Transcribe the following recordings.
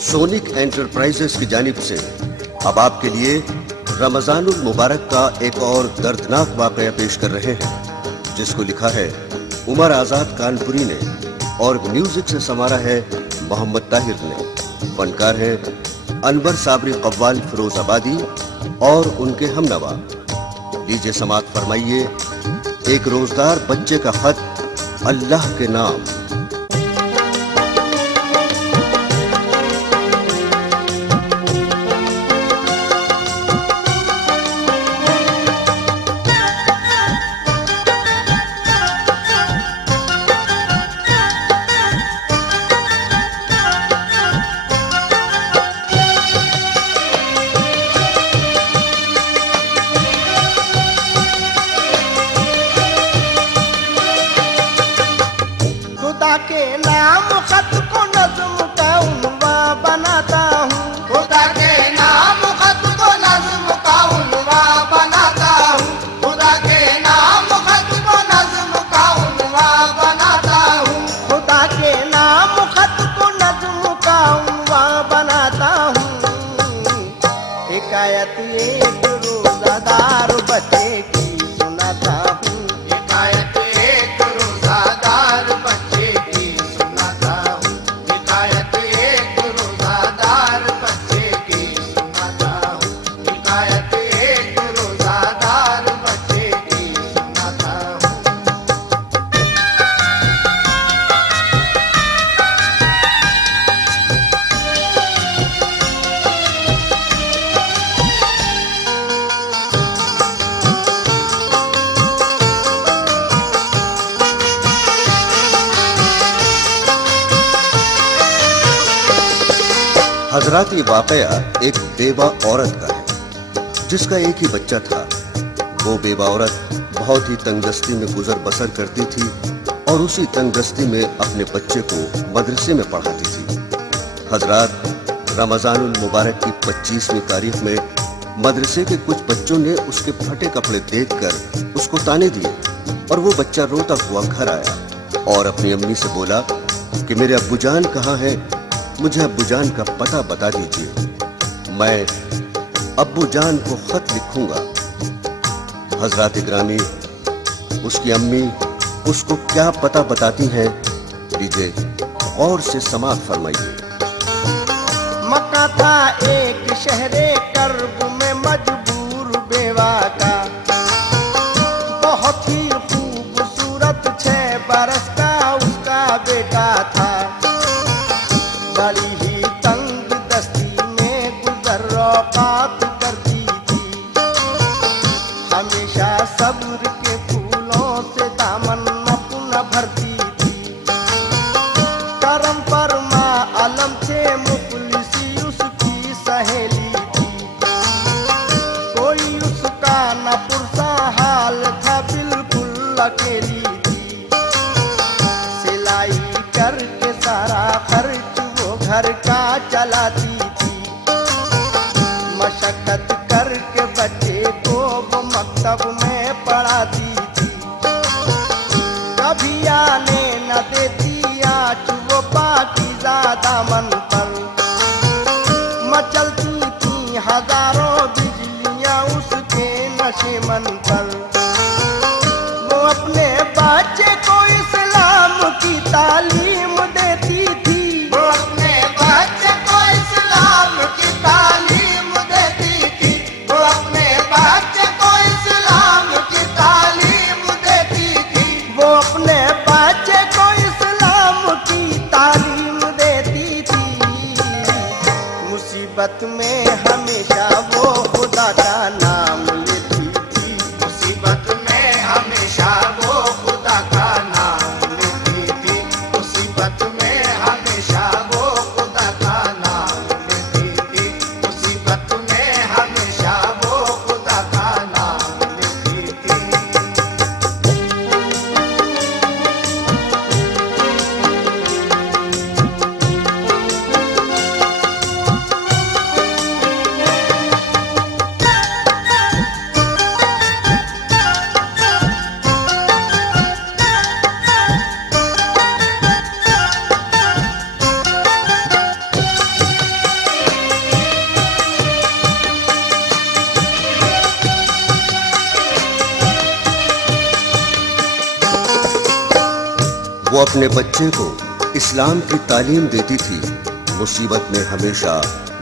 Sonic enterprises की जानिब से अब आपके लिए रमजानुल मुबारक का एक और दर्दनाक वाकया पेश कर रहे हैं, जिसको लिखा है उमर आजाद कानपुरी ने और म्यूजिक से संवारा है मोहम्मद ताहिर ने। फनकार है अनवर साबरी कव्वाल फिरोजाबादी और उनके हमनवा। लीजिए समाअत फरमाइए एक रोजदार बच्चे का खत अल्लाह के नाम। के नाम खत को नज़्म का उन्वा बनाता हूँ। खुदा के नाम खत को नज़्म का उन्वा बनाता हूँ। खुदा के नाम खत को नज़्म का उन्वा बनाता हूँ। खुदा के नाम खत को नज़्म का उन्वा बनाता हूँ। हिकायत एक रोज़ादार बच्चे की सुनाता हूँ। हिकायत एक रोज़ादार बच्चे की सुनाता हूँ। हिकायत एक रोज़ादार बच्चे की सुनाता हूँ। हिकायत एक रोज़ादार बच्चे की सुनाता हूँ। हजरात, ये वाकया एक बेवा औरत का है जिसका एक ही बच्चा था। वो बेवा औरत बहुत ही तंगदस्ती में गुजर बसर करती थी और उसी तंगदस्ती में अपने बच्चे को मदरसे में पढ़ाती थी। हजरात, रमजानुल मुबारक की 25वीं तारीख में मदरसे के कुछ बच्चों ने उसके फटे कपड़े देखकर उसको ताने दिए और वो बच्चा रोता हुआ घर आया और अपनी अम्मी से बोला कि मेरे अब्बूजान कहाँ हैं, मुझे अब्बूजान का पता बता दीजिए, मैं अब्बूजान को खत लिखूंगा। हजरात ग्रामी, उसकी अम्मी उसको क्या पता बताती हैं, लीजिए गौर से समाअत फरमाइए। मक्का था एक शहरे कर्ब में मजबूर बेवा का, बहुत ही खूबसूरत 6 बरस का उसका बेटा था। बड़ी ही तंग दस्ती में गुजर औकात करती थी। हमेशा सब्र के फूलों से दामन अपना भरती थी। करम फरमा अलम थे मुफलिसी उसकी सहेली थी। कोई उसका न पुरसा हाल था, बिल्कुल अकेली थी। सिलाई करके सारा खर्च घर का चलाती थी। मशक्कत करके बच्चे को वो मकतब में पढ़ाती थी। कभी आने न देती आँच वो पाकीज़ा दामन पर। मचलती थी हजारों बिजलियाँ उसके नशेमन पर। वो अपने बच्चे को इस्लाम की तालीम देती थी। बच्चे को इस्लाम की तालीम देती थी। वो अपने बच्चे को इस्लाम की तालीम देती थी। वो अपने बच्चे को इस्लाम की तालीम देती थी। मुसीबत में हमेशा वो खुदा का नाम लेती थी। मुसीबत में हमेशा वो खुदा का नाम लेती थी। मुसीबत में हमेशा वो खुदा का नाम लेती थी। मुसीबत में हमेशा वो खुदा का नाम लेती थी। वो अपने बच्चे को इस्लाम की तालीम देती थी, मुसीबत में हमेशा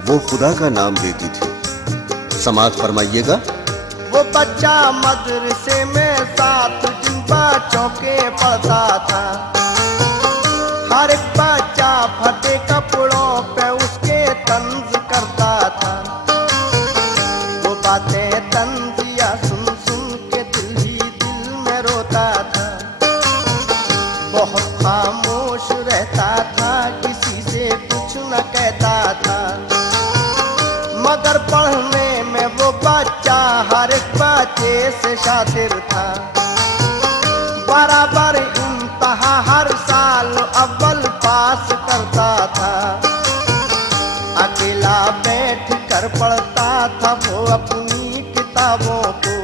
वो खुदा का नाम लेती थी। समाअत फरमाइएगा। वो बच्चा मदरसे में 7 दिन बच्चों के पढ़ता था। हर एक बच्चा फटे कपड़ों पे उसके तंज करता था। वो बातें तंजिया सुन सुन के दिल ही दिल में रोता था। बहुत खामोश रहता था, किसी से कुछ न कहता था। मगर पढ़ने में वो बच्चा हर एक बच्चे से शातिर था। बराबर इम्तिहां हर साल अव्वल पास करता था। अकेला बैठ कर पढ़ता था वो अपनी किताबों को।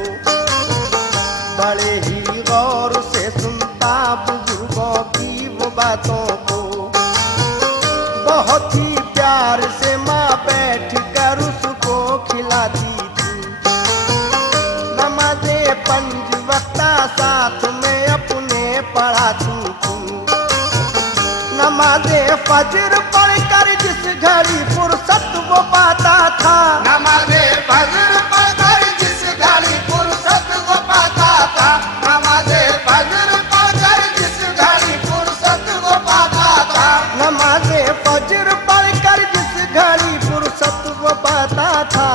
बड़े ही गौर से सुनता बुजुर्गों की वो बातों को। बहुत ही प्यार से माँ बैठ कर उसको खिलाती थी। नमाज़े 5 वक्ता साथ में अपने पढ़ाती थी। नमाज़े फजर पढ़कर जिस घड़ी फुर्सत वो पाता था। नमाज़े फजर पढ़कर जिस घड़ी फुर्सत वो पाता था। नमाज़े फजर पढ़कर जिस घड़ी फुर्सत वो पाता था। नमाज़े फजर पढ़कर जिस घड़ी फुर्सत वो पाता था।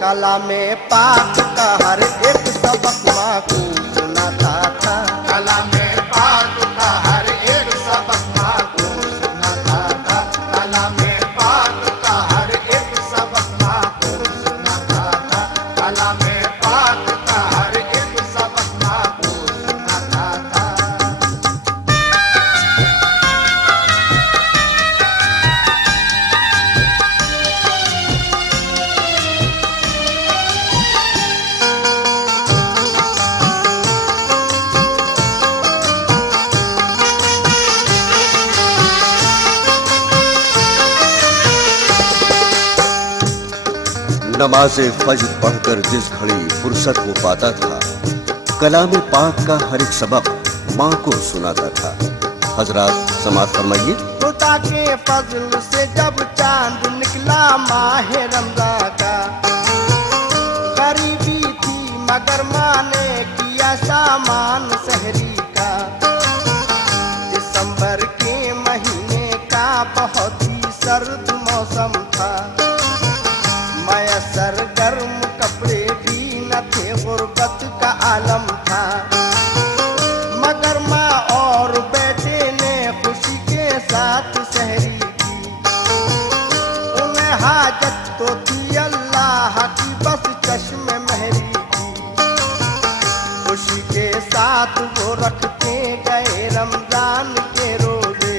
कलामे पाक का हर एक सबक माँ को सुनाता था। कलामे पाक का हर एक सबक माँ को सुनाता था। कलामे पाक का हर एक सबक माँ को सुनाता था। कलामे पाक का हर एक सबक माँ को सुनाता था। नमाज़े फज्र पढ़कर जिस घड़ी फुर्सत वो पाता था, कलाम पाक का हर एक सबक माँ को सुनाता था। हजरात समाअत फरमाइए। खुदा के फजल से जब चांद निकला माह रमज़ान का। गरीबी थी मगर माँ ने किया सामान सहरी का। दिसंबर के महीने का बहुत ही सर्द मौसम था। मयसर गर्म कपड़े भी न थे, गुर्बत का आलम था। मगर माँ और बेटे ने खुशी के साथ सहरी की। उन्हें हाजत तो थी अल्लाह की, बस चश्मे महरी की। खुशी के साथ वो रखते गए रमजान के रोजे।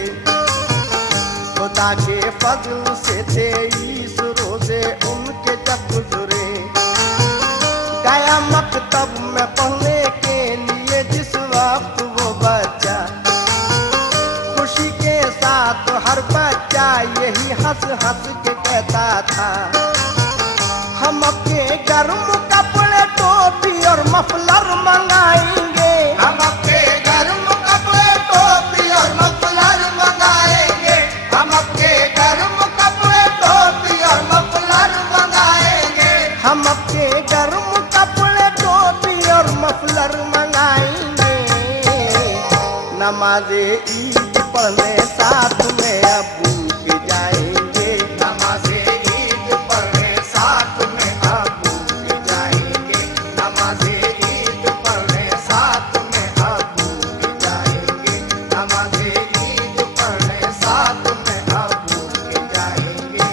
खुदा के फजल से 23 रोजे उनके जब गुजरे। गया मकतब में पढ़ने के लिए जिस वक्त वो बच्चा। खुशी के साथ हर बच्चा यही हंस हंस के कहता था। हम अपने गर्म कपड़े टोपी और मफलर मंगाएंगे। हम अपने गर्म कपड़े टोपी और मफलर मंगाएंगे। हम अपने गर्म कपड़े टोपी और मफलर मंगाएंगे। हम अपने गर्म कपड़े टोपी और मफलर मंगाएंगे। नमाज़े ईद पढ़ने साथ में अबू के जाएंगे। नमाज़े ईद पढ़ने साथ में अबू के जाएंगे। नमाज़े ईद पढ़ने साथ में अबू के जाएंगे। नमाज़े ईद पढ़ने साथ में अबू के जाएंगे।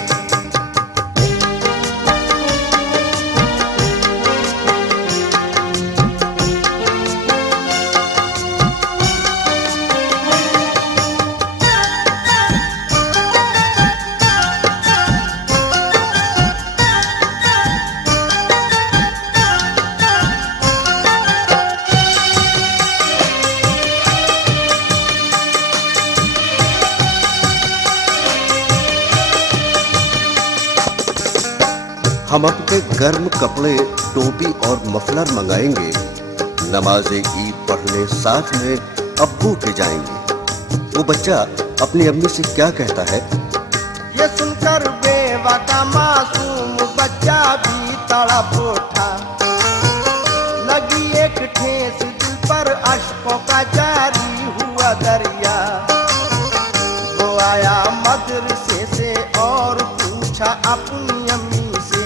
हम अपने गर्म कपड़े टोपी और मफलर मंगाएंगे। नमाज़े ईद पढ़ने साथ में अब्बू के जाएंगे। वो बच्चा अपनी अम्मी से क्या कहता है? ये सुनकर बेवा का मासूम बच्चा भी तड़प उठा। लगी एक ठेस दिल पर अश्कों का जारी हुआ दरिया। वो आया मदरसे से और पूछा अपनी अम्मी से,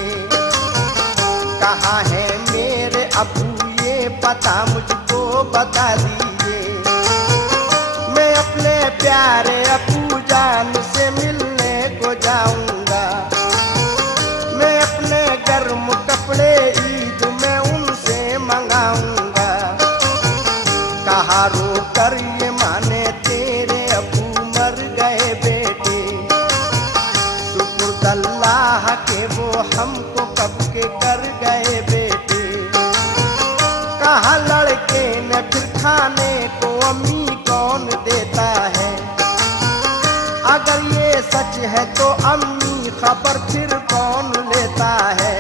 कहाँ है मेरे अब्बू, ये पता मुझको बता दीजिए। मैं अपने प्यारे अब्बू जान से मिलने को जाऊंगा। मैं अपने गर्म कपड़े ईद में उनसे मंगाऊंगा। कहा रो कर ये माने तेरे अब्बू मर गए बेटे। शुक्र अल्लाह के वो हमको कब के कर गए बेटे। कहा लड़के ने फिर खाने को अम्मी कौन देता है। अगर ये सच है तो अम्मी खबर फिर कौन लेता है।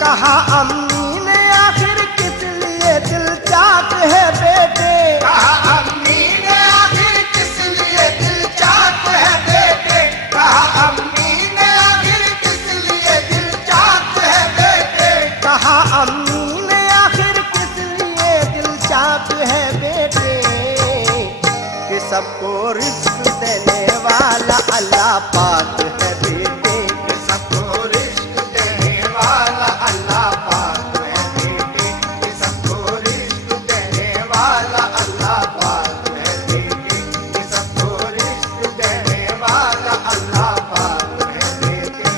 कहा अम्मी ने आखिर किस लिए दिल चाक है बेटे। कहा अम्मी ने आखिर किस लिए दिल चाक है बेटे। कहा अम्मी ने आखिर किस लिए दिल चाक है बेटे। कहा अम्मी ने आखिर किस लिए दिल चाक है बेटे। कि सबको रिस्क देने वाला अल्लाह पाक है बेटे। कि सबको रिस्क देने वाला अल्लाह पाक है बेटे। कि सबको रिस्क देने वाला अल्लाह पाक है बेटे। कि सबको रिस्क देने वाला अल्लाह पाक है बेटे।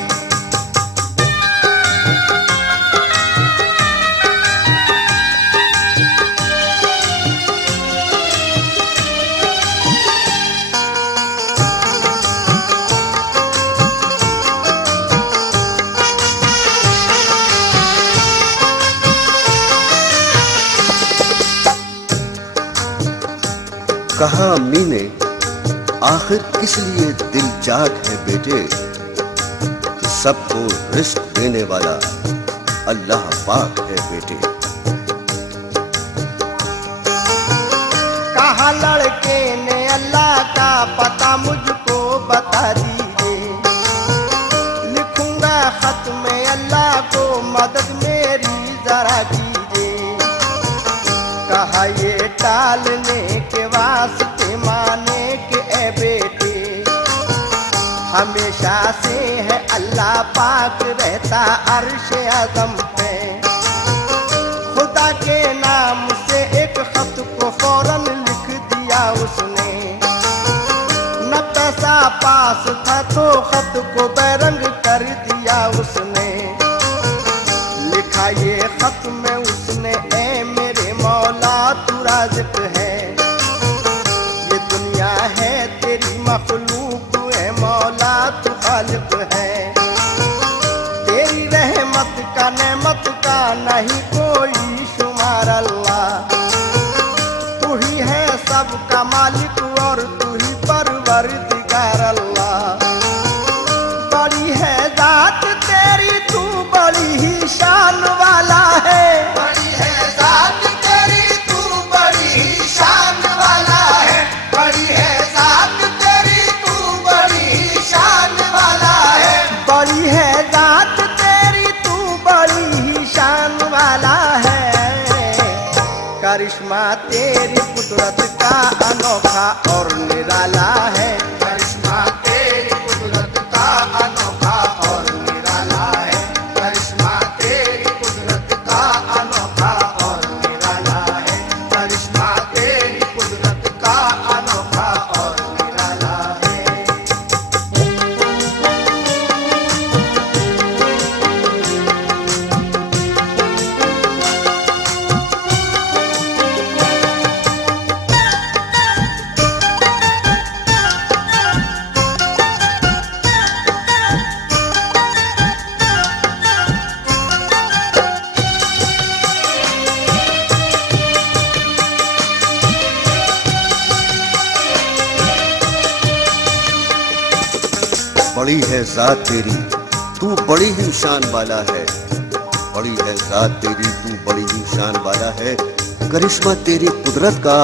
कहा अम्मी ने आखिर किस लिए दिल चाक है बेटे। कि सबको रिस्क देने वाला अल्लाह पाक है बेटे। कहा लड़के ने अल्लाह का पता मुझको बता दीजिए। लिखूंगा खत में अल्लाह को मदद मेरी जरा कीजिए। कहा ये टालने के वास्ते माने के ए बेटे। हमेशा से है अल्लाह पाक रहता अर्श आज़म पे। खुदा के नाम से एक खत को फौरन लिख दिया उसने। न पैसा पास था तो खत को बैरंग कर दिया उसने। लिखा ये खत में उसने, ए मेरे मौला तू राज़िक है। ये दुनिया है तेरी मखलूक, ए मौला तू खालिक है। तेरी रहमत का नेमत का नहीं कोई शुमार अल्लाह। तू ही है सबका मालिक और तू ही परवरदिगार अल्लाह। बड़ी है जात तेरी, तू बड़ी ही शान वाला है। बड़ी है जात तेरी, तू बड़ी ही शान वाला है। बड़ी है जात तेरी, तू बड़ी ही शान वाला है। बड़ी है जात तेरी, तू बड़ी ही शान वाला है। करिश्मा तेरी कुदरत का अनोखा और निराला है। करिश्मा तेरी कुदरत का अनोखा और निराला है। करिश्मा तेरी कुदरत का अनोखा और निराला है। करिश्मा तेरी कुदरत का अनोखा और निराला है। बड़ी है जात तेरी, तू बड़ी ही शान वाला है। बड़ी है जात तेरी, तू बड़ी ही शान वाला है। करिश्मा तेरी कुदरत का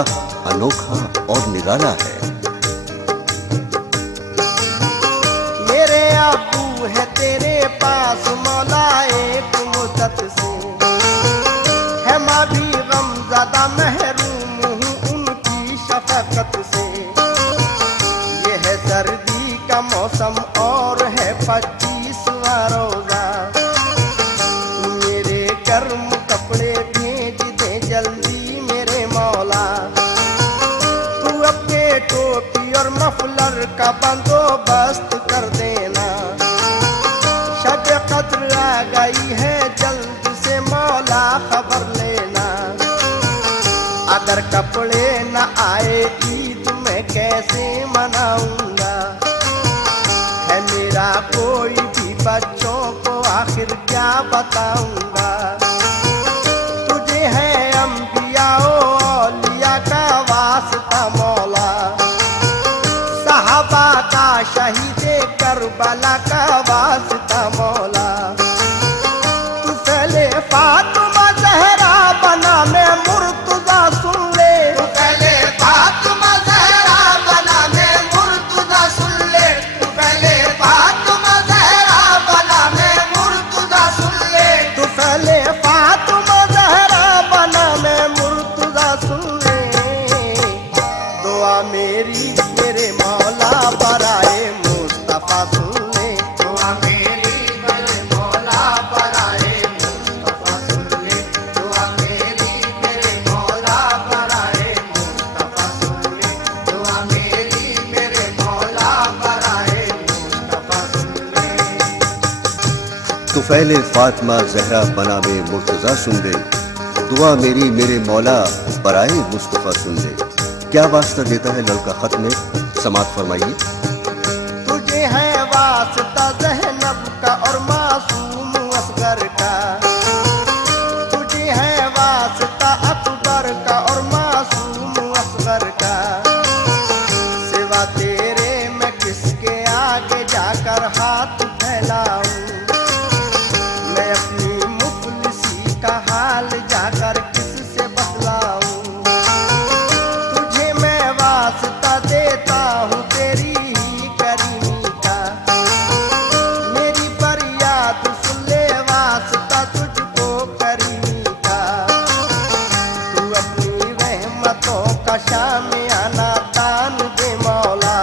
अनोखा और निराला है। मेरे अबू है तेरे पास मौला एक मुद्दत से, है माँ भी गमज़दा महरूम हूँ उनकी शफकत से। ये है सर्दी का मौसम और है 25वां रोजा, मेरे गर्म कपड़े भेज दे जल्दी मेरे मौला। तू अपने टोपी और मफलर का बंदोबस्त कर देना, शब कद्र आ गई है जल्द से मौला खबर लेना। अगर कपड़े न आए ईद में कैसे मनाऊंगा, है मेरा कोई भी बच्चों को आखिर क्या बताऊंगा। तुझे है अंबिया औलिया का वास्ता मौला, सहाबा का शहीदे करबला का वास्ता मौला। तू पहले फातिमा ज़हरा बना मैं मुर्तज़ा सुन ले, तू पहले फातिमा ज़हरा बना मैं मुर्तज़ा सुन ले, तू पहले फातिमा ज़हरा बना मैं मुर्तज़ा सुन ले। तू पहले फातिमा ज़हरा बना मैं मुर्तज़ा सुन ले। दुआ मेरी मेरे मौला बराए मुस्तफा सुन ले, दुआ मेरी मेरे मौला बराए मुस्तफा सुन ले, दुआ मेरी मेरे मौला बराए मुस्तफा सुन ले, दुआ मेरी मेरे मौला बराए मुस्तफा सुन ले। तो पहले फातिमा ज़हरा बना में मुर्तज़ा सुन ले, दुआ मेरी मेरे मौला बराए मुस्तफ़ा सुन ले। क्या वास्ता देता है लड़का खत में, समात फरमाइए। तुझे है वास्ता ज़हनब का और मासूम असगर का, तुझे है वास्ता अकबर का और मासूम असगर का। सिवा तेरे मैं किसके आगे जाकर हाथ फैलाऊं, मैं अपनी मुफलिसी का हाल जाकर किससे बतलाऊं। तुझे मैं वास्ता देता हूँ तेरी ही करीमी का, मेरी फरियाद सुन ले वास्ता तुझको करीमी का। तू अपनी रहमतों का शामियाना तान दे मौला,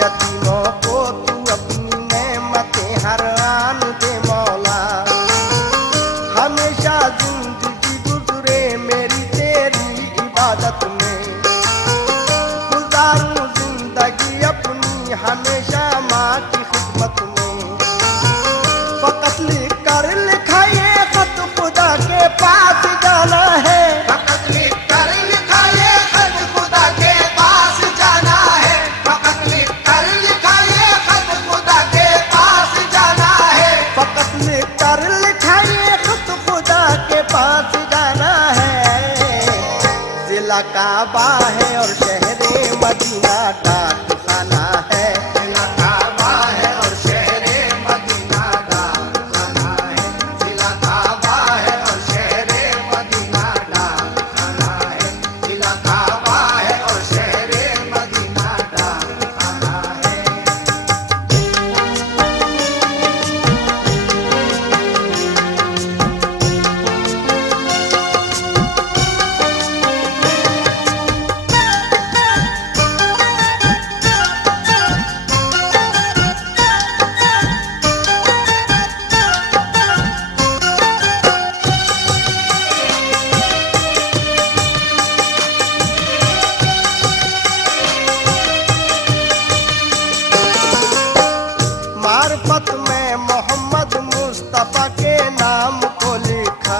यतीमों को तू अपनी नेमतें हर आन दे मौला। हमेशा जिंदगी गुजरे मेरी तेरी इबादत में, गुजारूं जिंदगी अपनी हमेशा माँ की खिदमत में। फकत लिख कर लिखा ये खत खुदा के पास जाना है, फकत लिख कर लिखा ये खत खुदा के पास जाना है, फकत लिख कर लिखा ये खत खुदा के पास जाना है। फकत लिख कर लिखा ये खत खुदा के पास जाना है। जिला काबा है और शहरे मदीना डाक खाना है, जिला काबा है और शहरे मदीना डाक खाना है, जिला काबा है और शहरे मदीना डाक खाना है, जिला काबा है और शहरे मदीना डाक खाना है। मार्फत में मोहम्मद मुस्तफा के नाम को लिखा,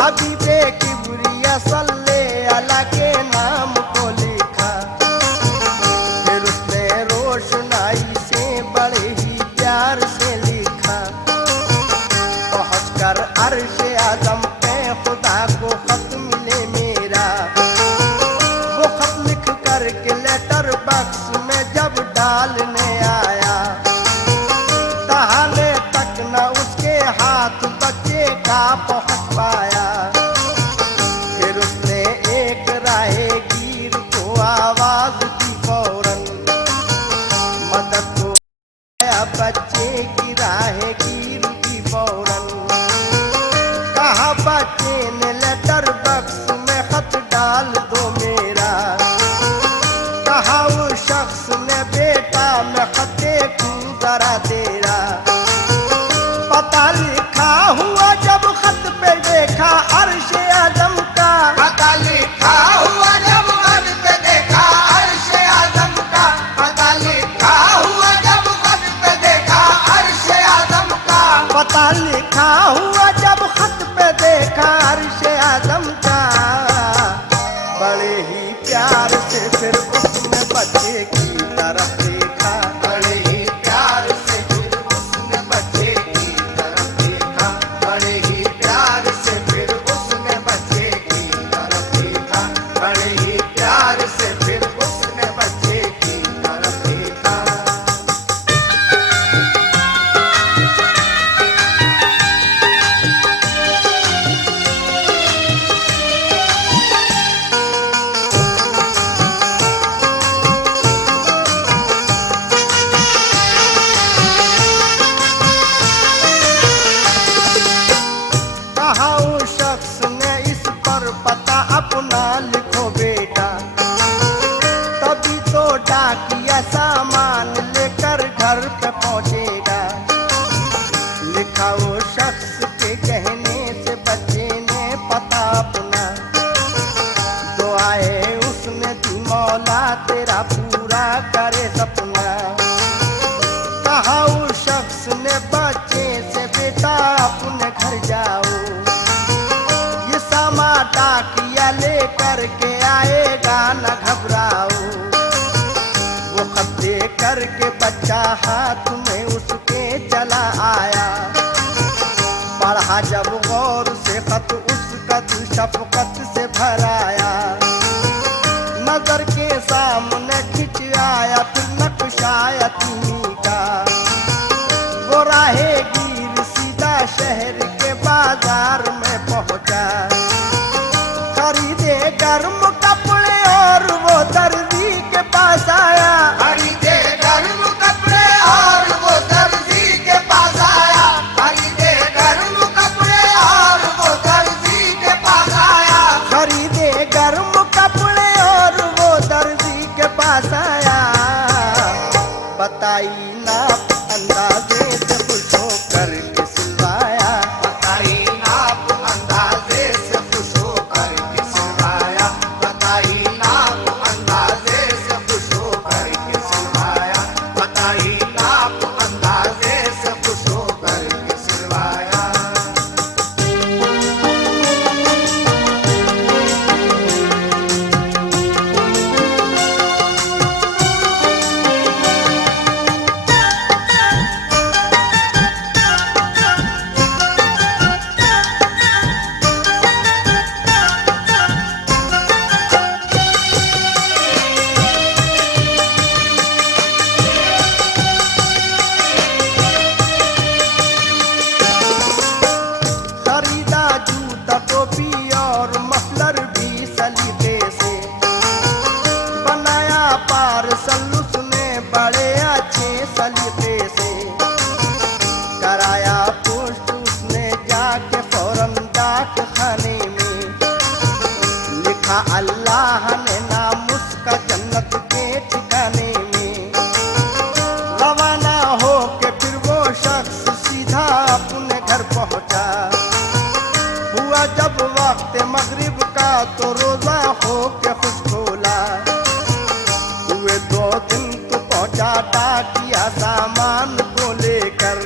हबीबे किबरिया सल्ले अला के नाम को लिखा। फिर उसने रोशनाई से बड़े ही प्यार से लिखा, पहुँच कर अर्श आज़म पे खुदा को खत मिले मेरा। वो खत लिख कर के लेटर बक्स में जब डालने आया, दहाने तक न उसके हाथ बच्चे का पहुँच पाया। सपना। कहा उस शख्स ने बच्चे से, बेटा अपने घर जाओ, ये सामा डाकिया लेकर के आएगा न घबराओ। वो खत दे करके बच्चा हाथ में उसके चला आया, पढ़ा जब गौर से खत उसका दिल शफकत से भराया। नजर के सामने खिंच आया फिर नक्शा यतीमी का, वो राहेगीर सीधा शहर के बाजार में पहुंचा। खरीदे गर्म कपड़े और वो दर्जी के पास आया। खरीदे गर्म कपड़े और वो दर्जी के पास आया। खरीदे गर्म कपड़े और वो दर्जी के पास आया। खरीदे गर्म कपड़े और वो दर्जी के पास आया। बताई नाप अंदाजे से खुश होकर के सिलवाया। बताई नाप अंदाजे से खुश होकर के सिलवाया। बताई नाप अंदाजे से खुश होकर के सिलवाया। बताई नाप अंदाजे से खुश होकर के सिलवाया। खरीदा जूता टोपी और मफलर भी सलीके से, बनाया पार्सल उसने बड़े अच्छे सलीके से। कराया पोस्ट उसने जाके फौरन डाक खाने में, लिखा अल्लाह ने नाम उसका जन्नत के ठिकाने में। रवाना हो के फिर वो शख्स सीधा अपने घर पहुंचा। हुआ जब वक्त मगरिब का तो रोजा हो के खुश खोला। हुए 2 दिन तो पहुंचा डाकिया सामान को लेकर।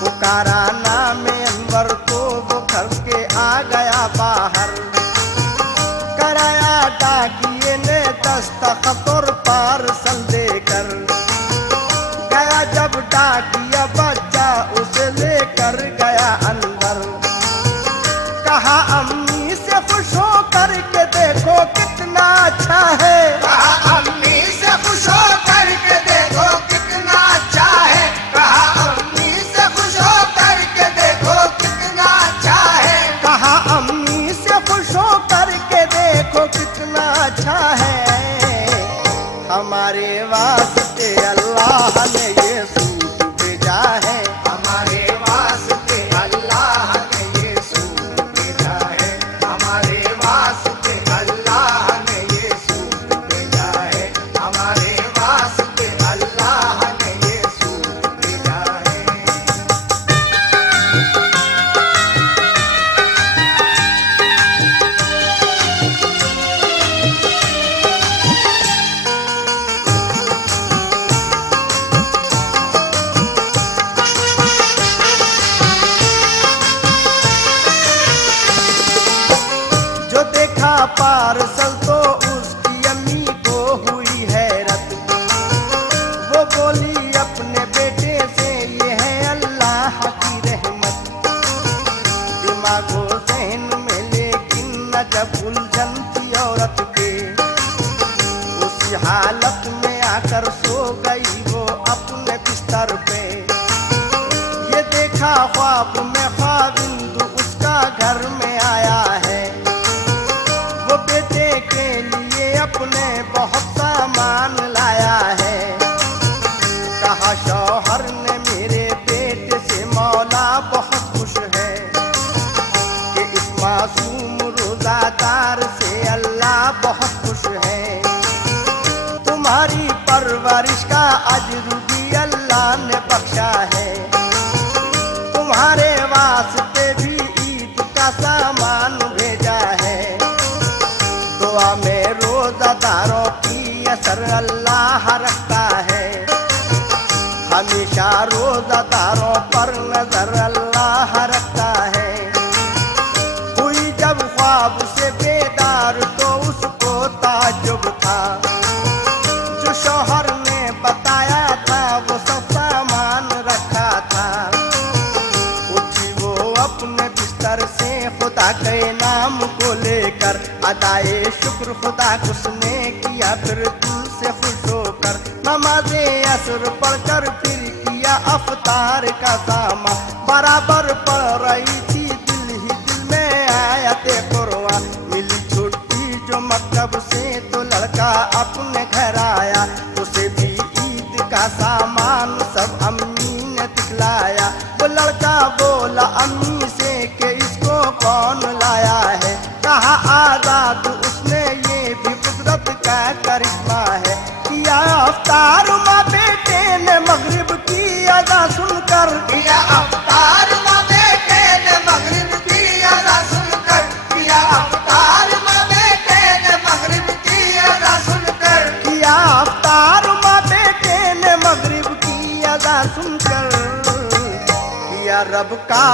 पुकारा नाम अनवर तो वो घर के आ गया बाहर। कराया डाकिए ने दस्तखत और पार्सल देकर। गया जब डाकिया बच्चा उसे लेकर गया अंदर। कहा अम्मी से खुश हो करके देखो कितना अच्छा है। कहा अम्मी से खुश हो करके देखो कितना अच्छा है। कहा अम्मी से खुश हो करके देखो कितना अच्छा है। कहा अम्मी से खुश हो करके देखो कितना अच्छा है। हमारे वास्ते अल्लाह ने ये सूट भेजा है। हमारे वास्ते अल्लाह ने ये सूट भेजा है। हमारे वास्ते अल्लाह ने ये सूट भेजा है। हमारे वास्ते अल्लाह ने ये सूट भेजा है। जो देखा पार्सल तो उसकी अम्मी को हुई हैरत। वो बोली अपने बेटे से ये है अल्लाह की रहमत। दिमागो जहन में लेकिन न जब उलझन थी औरत के। उसी हालत में आकर सो गई वो अपने बिस्तर पे। ये देखा ख्वाब में ख्वाबिंद उसका घर में आया है। वो बेटे के लिए अपने बहुत सामान लाया है। कहा शौहर ने मेरे बेटे से मौला बहुत खुश है कि इस मासूम रोजादार से अल्लाह बहुत खुश है। तुम्हारी परवरिश का अजर भी अल्लाह ने बख्शा है। तुम्हारे वास्ते भी ईद का सामान भेजा है। दुआ में रोजादारों की असर अल्लाह रख रखता है। हमेशा रोजादारों पर नजर अल्लाह रखता है। हुई जब ख्वाब से बेदार तो उसको ताज्जुब था। जो शौहर ने बताया था वो सब सामान रखा था। उठी वो अपने बिस्तर से खुदा के नाम को लेकर, अदाए शुक्र खुदा उसने किया फिर दिल से खुश होकर। नमाज़े असर पढ़कर फिर किया अफ्तार का सामा। बराबर पढ़ रही थी दिल ही दिल में आयते कुरान। मिली छुट्टी जो मकतब से तो लड़का अपने घर आया। उसे भी ईद का सामान सब अम्मी ने दिखलाया। वो लड़का बोला अम्मी से कि इसको कौन लाया है। कहा आजाद उसने ये भी कुदरत का करिश्मा है। किया अफ्तार माँ बेटे ने मगरिब की अदा सुनकर। किया अफ्तार माँ बेटे ने मगरिब की अदा सुनकर। किया अफ्तार माँ बेटे ने मगरिब की अदा सुनकर। किया अफ्तार माँ बेटे ने मगरिब की अदा सुनकर। किया रब का